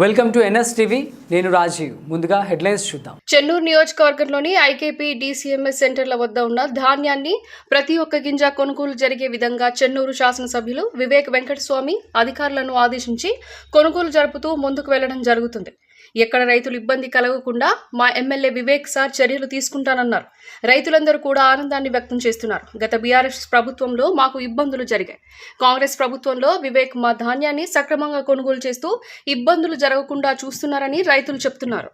Welcome to NS TV. నేను రాజీవ్. ముందుగా headlines చూద్దాం. చెన్నూరు నియోజకవర్గంలోని ఐకేపీ డీసీఎంఎస్ సెంటర్ల వద్ద ఉన్న ధాన్యాన్ని ప్రతి ఒక్క గింజ కొనుగోలు జరిగే విధంగా చెన్నూరు శాసనసభ్యులు వివేక్ వెంకటస్వామి అధికారులను ఆదేశించి కొనుగోలు జరుపుతూ ముందుకు వెళ్ళడం జరుగుతుంది. ఎక్కడ రైతులు ఇబ్బంది కలగకుండా మా ఎమ్మెల్యే వివేక్ సార్ చర్యలు తీసుకుంటానన్నారు. రైతులందరూ కూడా ఆనందాన్ని వ్యక్తం చేస్తున్నారు. గత బీఆర్ఎస్ ప్రభుత్వంలో మాకు ఇబ్బందులు జరిగాయి. కాంగ్రెస్ ప్రభుత్వంలో వివేక్ మా ధాన్యాన్ని సక్రమంగా కొనుగోలు చేస్తూ ఇబ్బందులు జరగకుండా చూస్తున్నారని రైతులు చెప్తున్నారు.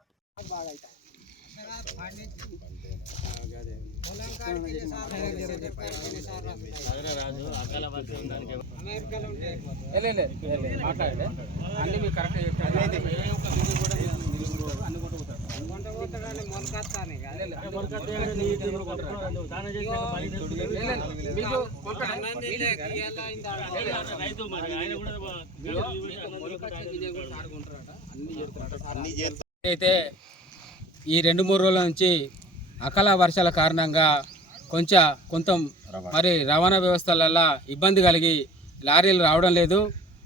అన్ని కరెక్ట్ చెప్పారు ఏ ఒక్క బిల్లు కూడా మీరు మీరు అన్ని కొంట పోతారు మీకు అయితే ఈ రెండు మూడు రోజుల నుంచి అకాల వర్షాల కారణంగా కొంచెం కొంత మరి రవాణా వ్యవస్థలలో ఇబ్బంది కలిగి లారీలు రావడం లేదు.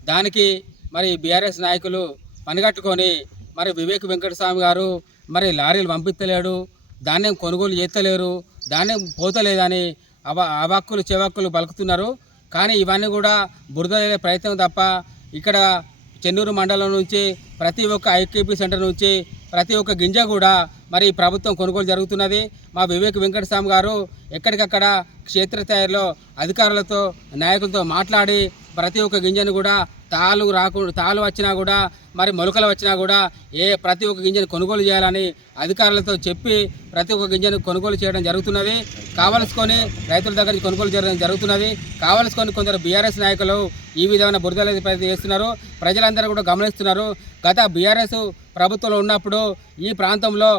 దానికి మరి బీఆర్ఎస్ నాయకులు పనిగట్టుకొని మరి వివేక్ వెంకటస్వామి గారు మరి లారీలు పంపిస్తలేడు ధాన్యం కొనుగోలు చేస్తలేరు ధాన్యం పోతలేదని అవ అవాక్కులు చెవాక్కులు పలుకుతున్నారు. కానీ ఇవన్నీ కూడా బురద ప్రయత్నం తప్ప ఇక్కడ చెన్నూరు మండలం నుంచి ప్రతి ఒక్క ఐకేపీ సెంటర్ నుంచి ప్రతి ఒక్క గింజ కూడా మరి ప్రభుత్వం కొనుగోలు జరుగుతున్నది. మా వివేక్ వెంకటస్వామి గారు ఎక్కడికక్కడ క్షేత్రస్థాయిలో అధికారులతో నాయకులతో మాట్లాడి ప్రతి ఒక్క గింజను కూడా తాలు రాకుండా తాలు వచ్చినా కూడా మరి మొలకలు వచ్చినా కూడా ఏ ప్రతి ఒక్క గింజను కొనుగోలు చేయాలని అధికారులతో చెప్పి ప్రతి ఒక్క గింజను కొనుగోలు చేయడం జరుగుతున్నది. కావలసుకొని రైతుల దగ్గర కొనుగోలు చేయడం జరుగుతున్నది. కావలసుకొని కొందరు బీఆర్ఎస్ నాయకులు ఈ విధమైన బురదల ప్రయత్నం చేస్తున్నారు. ప్రజలందరూ కూడా గమనిస్తున్నారు. గత బీఆర్ఎస్ ప్రభుత్వంలో ఉన్నప్పుడు ఈ ప్రాంతంలో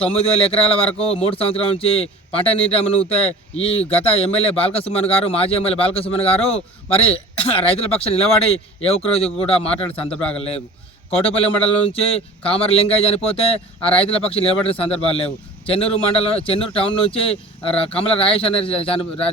తొమ్మిది వేల ఎకరాల వరకు మూడు సంవత్సరాల నుంచి పంట నీటి మునిగితే ఈ గత ఎమ్మెల్యే బాలకసుమన్ గారు మాజీ ఎమ్మెల్యే బాలకసుమన్ గారు మరి రైతుల పక్షం నిలబడి ఏ ఒక్కరోజు కూడా మాట్లాడే సందర్భాలు లేవు. కోటపల్లి మండలం నుంచి కామర లింగయ్య చనిపోతే ఆ రైతుల పక్షం నిలబడిన సందర్భాలు లేవు. చెన్నూరు మండలం చెన్నూరు టౌన్ నుంచి కమల రాయేష్ అనేది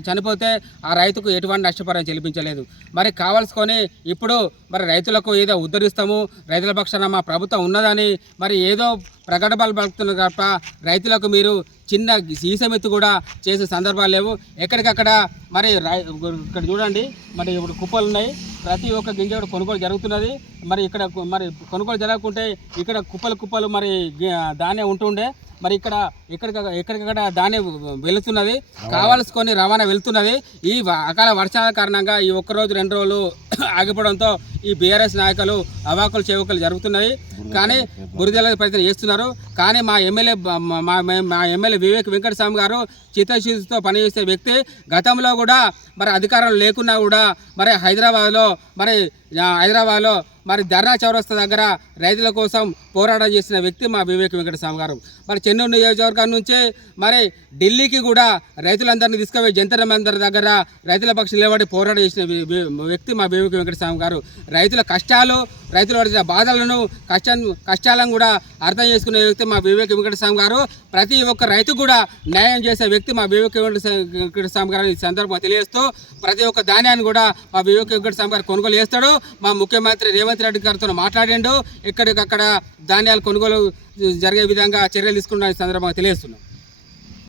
చనిపోతే ఆ రైతుకు ఎటువంటి నష్టపరం చెల్లించలేదు. మరి కావాల్సుకొని ఇప్పుడు మరి రైతులకు ఏదో ఉద్ధరిస్తాము రైతుల పక్షాన మా ప్రభుత్వం ఉన్నదని మరి ఏదో ప్రకటనలు పలుకుతున్నారు తప్ప రైతులకు మీరు చిన్న సీసమెత్తు కూడా చేసే సందర్భాలు లేవు. ఎక్కడికక్కడ మరి రై- ఇక్కడ చూడండి. మరి ఇప్పుడు కుప్పలు ఉన్నాయి. ప్రతి ఒక్క గింజ కూడా కొనుగోలు జరుగుతున్నది. మరి ఇక్కడ మరి కొనుగోలు జరగకుంటే ఇక్కడ కుప్పలు కుప్పలు మరి దానే ఉంటుండే. మరి ఇక్కడ ఎక్కడికక్కడ ఎక్కడికక్కడ దాని వెళుతున్నది. కావాల్సుకొని రవాణా వెళ్తున్నది. ఈ అకాల వర్షాల కారణంగా ఈ ఒక్క రోజు రెండు రోజులు ఆగిపోవడంతో ఈ బీఆర్ఎస్ నాయకులు అవాకులు చేవకులు జరుగుతున్నాయి కానీ బురదల ప్రయత్నం చేస్తున్నారు కానీ మా ఎమ్మెల్యే మా మా- ఎమ్మెల్యే వివేక్ వెంకటస్వామి గారు చిత్తశుద్ధితో పనిచేసే వ్యక్తి. గతంలో కూడా మరి అధికారం లేకున్నా కూడా మరి హైదరాబాద్లో మరి హైదరాబాద్లో మరి ధర్నా చౌరస్తా దగ్గర రైతుల కోసం పోరాటం చేసిన వ్యక్తి మా వివేక్ వెంకటస్వామి గారు. మరి చెన్నూరు నియోజకవర్గం నుంచే మరి ఢిల్లీకి కూడా రైతులందరినీ తీసుకుపోయి జంతర్ మందర్ దగ్గర రైతుల పక్షం నిలబడి పోరాటం చేసిన వ్యక్తి మా వివేక్ వెంకటస్వామి గారు. రైతుల కష్టాలు రైతులు పడిన బాధలను కష్టం కష్టాలను కూడా అర్థం చేసుకునే వ్యక్తి మా వివేక్ వెంకటస్వామి గారు. ప్రతి ఒక్క రైతు కూడా న్యాయం చేసే వ్యక్తి మా వివేక్ వెంకటస్వామి వెంకటస్వామి గారు ఈ సందర్భంగా తెలియజేస్తూ ప్రతి ఒక్క ధాన్యాన్ని కూడా మా వివేక్ వెంకటస్వామి గారు కొనుగోలు చేస్తాడు. మా ముఖ్యమంత్రి రేవంత్ రెడ్డి గారితో మాట్లాడిండు. ఎక్కడికక్కడ ధాన్యాలు కొనుగోలు జరిగే విధంగా చర్యలు తీసుకున్న ఈ సందర్భంగా తెలియజేస్తున్నాం.